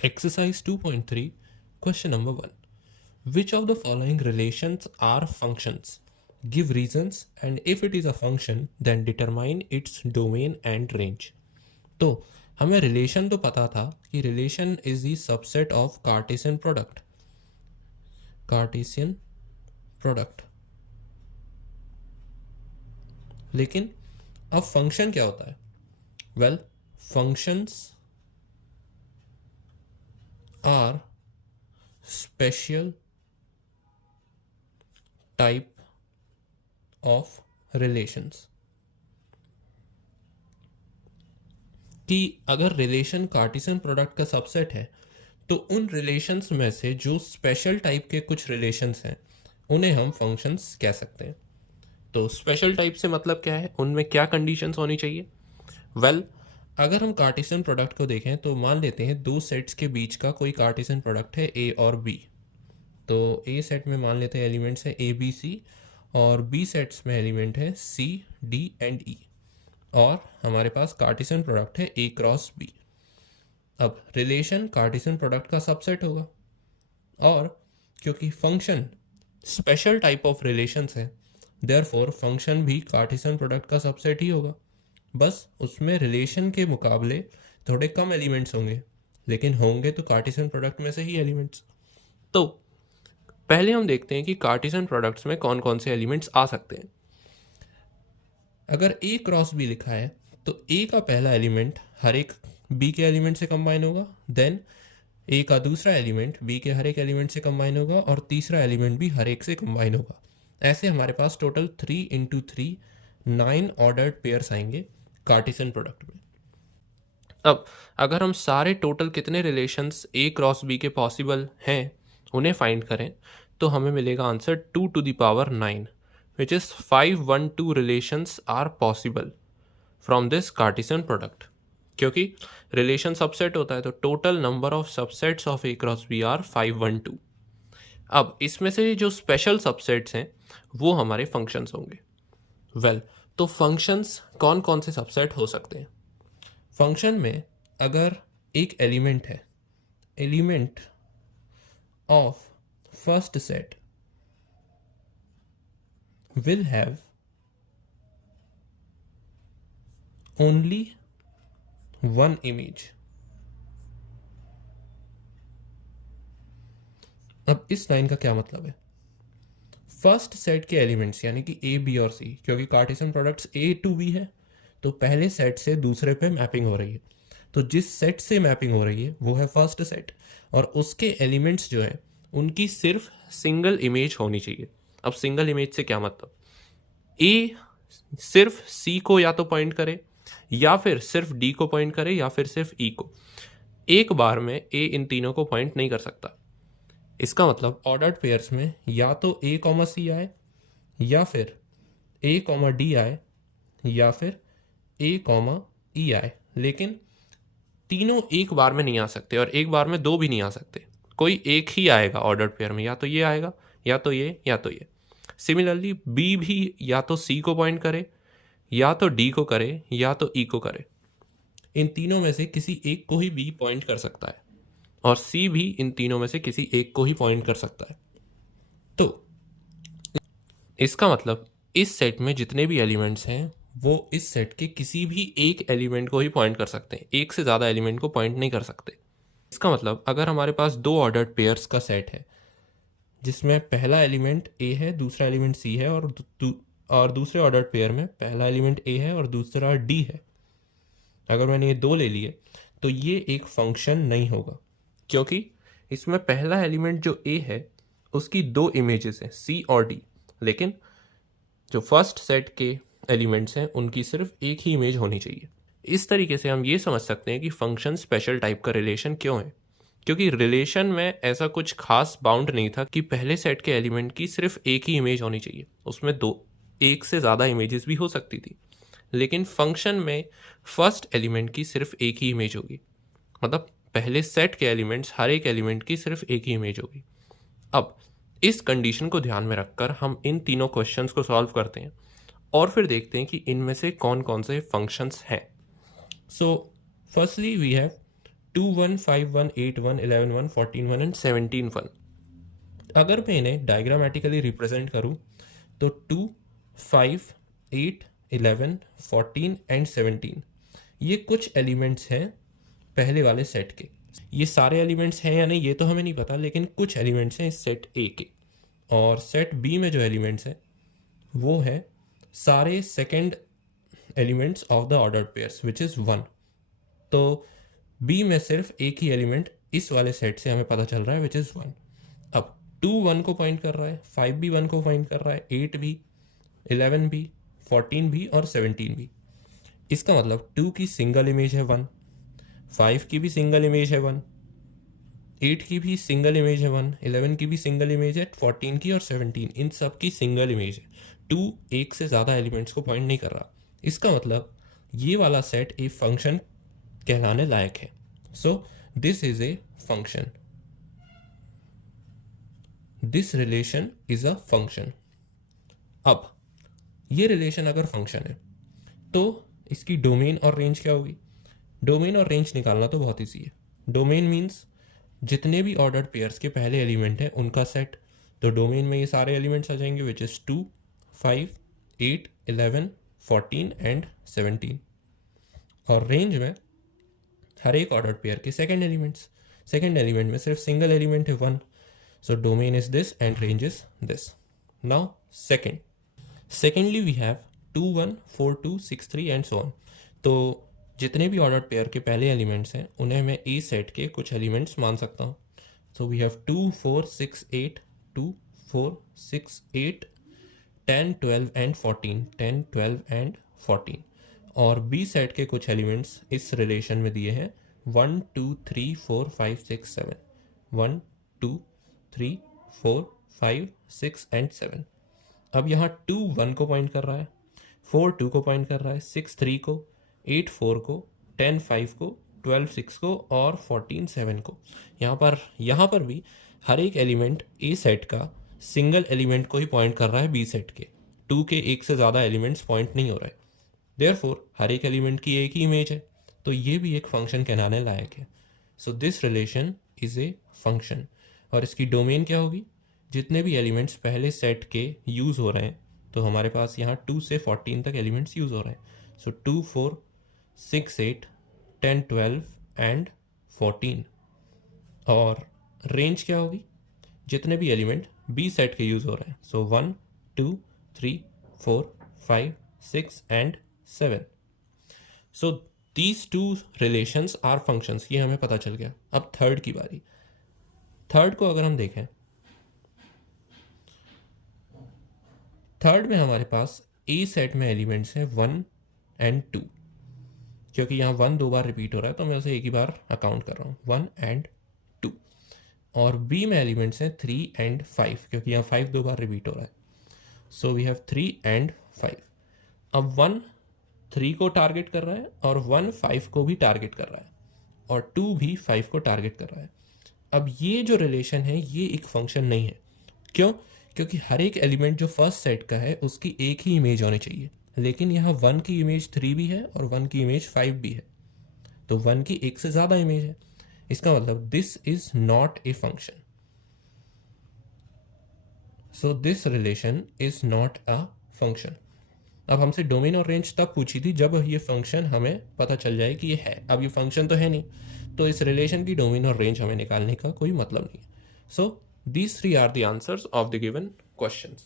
Exercise 2.3, question number 1. Which of the following relations are functions? Give reasons, and if it is a function, then determine its domain and range. तो हमें relation तो पता था कि relation is the subset of Cartesian product, लेकिन अब function क्या होता है? Well, functions are special type of relations. कि अगर रिलेशन कार्टेशियन प्रोडक्ट का सबसेट है तो उन रिलेशंस में से जो स्पेशल टाइप के कुछ रिलेशंस हैं उन्हें हम फंक्शंस कह सकते हैं। तो स्पेशल टाइप से मतलब क्या है, उनमें क्या कंडीशंस होनी चाहिए? वेल, अगर हम कार्टेशियन प्रोडक्ट को देखें तो मान लेते हैं दो सेट्स के बीच का कोई कार्टेशियन प्रोडक्ट है ए और बी। तो ए सेट में मान लेते हैं एलिमेंट्स हैं ए बी सी, और बी सेट्स में एलिमेंट है सी डी एंड ई, और हमारे पास कार्टेशियन प्रोडक्ट है ए क्रॉस बी। अब रिलेशन कार्टेशियन प्रोडक्ट का सबसेट होगा, और क्योंकि function special type of relations है, देयरफॉर फंक्शन भी कार्टेशियन प्रोडक्ट का सबसेट ही होगा। बस उसमें रिलेशन के मुकाबले थोड़े कम एलिमेंट्स होंगे, लेकिन होंगे तो कार्टेशियन प्रोडक्ट में से ही एलिमेंट्स। तो पहले हम देखते हैं कि कार्टेशियन प्रोडक्ट्स में कौन कौन से एलिमेंट्स आ सकते हैं। अगर ए क्रॉस बी लिखा है तो ए का पहला एलिमेंट हर एक बी के एलिमेंट से कंबाइन होगा, देन ए का दूसरा एलिमेंट बी के हर एक एलिमेंट से कंबाइन होगा, और तीसरा एलिमेंट भी हर एक से कंबाइन होगा। ऐसे हमारे पास टोटल 3 × 3 9 ऑर्डर्ड पेयर्स आएंगे कार्टेशियन प्रोडक्ट में। अब अगर हम सारे टोटल कितने रिलेशंस ए क्रॉस बी के पॉसिबल हैं उन्हें फाइंड करें तो हमें मिलेगा answer 2 to the power 9, which is 512 relations are possible from this Cartesian product. क्योंकि रिलेशन सबसेट होता है तो total number of subsets of A cross B are 512। अब इसमें से जो स्पेशल सबसेट्स हैं वो हमारे फंक्शंस होंगे। वेल, तो फंक्शंस कौन कौन से सबसेट हो सकते हैं? फंक्शन में अगर एक एलिमेंट है, element of first set will have only one image. अब इस लाइन का क्या मतलब है? फर्स्ट सेट के एलिमेंट्स यानी कि ए बी और सी, क्योंकि Cartesian products A to B है तो पहले सेट से दूसरे पे मैपिंग हो रही है, तो जिस सेट से मैपिंग हो रही है वो है फर्स्ट सेट, और उसके एलिमेंट्स जो है उनकी सिर्फ सिंगल इमेज होनी चाहिए। अब सिंगल इमेज से क्या मतलब? ए सिर्फ सी को या तो पॉइंट करे, या फिर सिर्फ डी को पॉइंट करे, या फिर सिर्फ ई को। एक बार में ए इन तीनों को पॉइंट नहीं कर सकता। इसका मतलब ऑर्डर्ड पेयर्स में या तो ए कॉमा सी आए, या फिर ए कॉमा डी आए, या फिर ए कॉमा ई आए, लेकिन तीनों एक बार में नहीं आ सकते, और एक बार में दो भी नहीं आ सकते। कोई एक ही आएगा ऑर्डर्ड पेयर में, या तो ये आएगा, या तो ये, या तो ये। सिमिलरली बी भी या तो सी को पॉइंट करे, या तो डी को करे, या तो ई को करे। इन तीनों में से किसी एक को ही बी पॉइंट कर सकता है, और सी भी इन तीनों में से किसी एक को ही पॉइंट कर सकता है। तो इसका मतलब इस सेट में जितने भी एलिमेंट्स हैं वो इस सेट के किसी भी एक एलिमेंट को ही पॉइंट कर सकते हैं, एक से ज़्यादा एलिमेंट को पॉइंट नहीं कर सकते। इसका मतलब अगर हमारे पास दो ऑर्डर्ड पेयर्स का सेट है जिसमें पहला एलिमेंट ए है, दूसरा एलिमेंट सी है, और दूसरे ऑर्डर्ड पेयर में पहला एलिमेंट ए है और दूसरा डी है, अगर मैंने ये दो ले लिए तो ये एक फंक्शन नहीं होगा, क्योंकि इसमें पहला एलिमेंट जो ए है उसकी दो इमेजेस हैं सी और डी, लेकिन जो फर्स्ट सेट के एलिमेंट्स हैं उनकी सिर्फ एक ही इमेज होनी चाहिए। इस तरीके से हम ये समझ सकते हैं कि फंक्शन स्पेशल टाइप का रिलेशन क्यों है, क्योंकि रिलेशन में ऐसा कुछ खास बाउंड नहीं था कि पहले सेट के एलिमेंट की सिर्फ एक ही इमेज होनी चाहिए, उसमें एक से ज़्यादा इमेजेस भी हो सकती थी, लेकिन फंक्शन में फर्स्ट एलिमेंट की सिर्फ एक ही इमेज होगी, मतलब पहले सेट के एलिमेंट्स हर एक एलिमेंट की सिर्फ एक ही इमेज होगी। अब इस कंडीशन को ध्यान में रखकर हम इन तीनों क्वेश्चंस को सॉल्व करते हैं और फिर देखते हैं कि इनमें से कौन कौन से फंक्शंस हैं। So firstly we have 2 1 5 1 8 1 11 1 14 1 and 17 1। अगर मैं इन्हें डायग्रामेटिकली रिप्रेजेंट करूं तो 2 5 8 11 14 एंड 17 ये कुछ एलिमेंट्स हैं पहले वाले सेट के। ये सारे एलिमेंट्स हैं या नहीं ये तो हमें नहीं पता, लेकिन कुछ एलिमेंट्स हैं इस सेट ए के। और सेट बी में जो एलिमेंट्स हैं वो है सारे second elements of the ordered pairs which is 1। तो बी में सिर्फ एक ही एलिमेंट इस वाले सेट से हमें पता चल रहा है विच इज़ 1। अब 2 1 को पॉइंट कर रहा है, 5 भी 1 को पॉइंट कर रहा है, 8 भी, 11 भी, 14 भी और 17 भी। इसका मतलब 2 की सिंगल इमेज है 1, 5 की भी सिंगल इमेज है 1, 8 की भी सिंगल इमेज है 1, 11 की भी सिंगल इमेज है, 14 की और 17 इन सब की सिंगल इमेज है। 2 एक से ज़्यादा एलिमेंट्स को पॉइंट नहीं कर रहा। इसका मतलब ये वाला सेट ए फंक्शन कहलाने लायक है। So this is a function, this relation is a function. अब ये रिलेशन अगर फंक्शन है तो इसकी डोमेन और रेंज क्या होगी? डोमेन और रेंज निकालना तो बहुत ईजी है। डोमेन मीन्स जितने भी ऑर्डर्ड पेयर्स के पहले एलिमेंट हैं उनका सेट। तो डोमेन में ये सारे एलिमेंट्स आ जाएंगे विच इज़ 2 5 8 11 14 एंड 17। और रेंज में हर एक ऑर्डर्ड पेयर के सेकेंड एलिमेंट्स। सेकेंड एलिमेंट में सिर्फ सिंगल एलिमेंट है 1। So domain is this and range is this. Now secondly we have 2 1 4 2 6 3 and so on. तो जितने भी ऑर्डर्ड पेयर के पहले एलिमेंट्स हैं उन्हें मैं ए सेट के कुछ एलिमेंट्स मान सकता हूँ। So we have 2 4 6 8 2 4 6 8 10 12 and 14 10 12 and 14। और बी सेट के कुछ एलिमेंट्स इस रिलेशन में दिए हैं 1 2 3 4 5 6 7 1 2 3 4 5 6 एंड 7। अब यहाँ 2 1 को पॉइंट कर रहा है, 4 2 को पॉइंट कर रहा है, 6 3 को, 8 4 को, 10 5 को, 12 6 को और 14 7 को। यहाँ पर भी हर एक एलिमेंट ए सेट का सिंगल एलिमेंट को ही पॉइंट कर रहा है बी सेट के। 2 के एक से ज़्यादा एलिमेंट्स पॉइंट नहीं हो रहे। देयरफॉर हर एक एलिमेंट की एक ही इमेज है, तो ये भी एक फंक्शन कहलाने लायक है। So this relation is a function. और इसकी डोमेन क्या होगी? जितने भी एलिमेंट्स पहले सेट के यूज़ हो रहे हैं, तो हमारे पास यहाँ 2 से 14 तक एलिमेंट्स यूज़ हो रहे हैं। So 2 4 6 8 10 12 and 14। और रेंज क्या होगी? जितने भी एलिमेंट बी सेट के यूज़ हो रहे हैं। So 1 2 3 4 5 6 and 7। So these two relations are functions, ये हमें पता चल गया। अब थर्ड की बारी। थर्ड को अगर हम देखें, थर्ड में हमारे पास ए सेट में एलिमेंट्स हैं 1 एंड 2। क्योंकि यहाँ 1 2 बार रिपीट हो रहा है तो मैं उसे एक ही बार अकाउंट कर रहा हूँ, 1 एंड 2। और बी में एलिमेंट्स हैं 3 एंड 5, क्योंकि यहाँ 5 2 बार रिपीट हो रहा है। So we have 3 and 5। अब 1 3 को टारगेट कर रहा है और 1 5 को भी टारगेट कर रहा है और 2 भी 5 को टारगेट कर रहा है। अब ये जो रिलेशन है ये एक फंक्शन नहीं है। क्यों? क्योंकि हर एक एलिमेंट जो फर्स्ट सेट का है उसकी एक ही इमेज होनी चाहिए, लेकिन यहाँ 1 की इमेज 3 भी है और 1 की इमेज 5 भी है, तो 1 की एक से ज़्यादा इमेज है। इसका मतलब this is not a function. So this relation is not a function. अब हमसे डोमेन और रेंज तब पूछी थी जब ये फंक्शन हमें पता चल जाए कि ये है। अब ये फंक्शन तो है नहीं, तो इस रिलेशन की डोमेन और रेंज हमें निकालने का कोई मतलब नहीं है। सो these 3 are the answers of the given questions.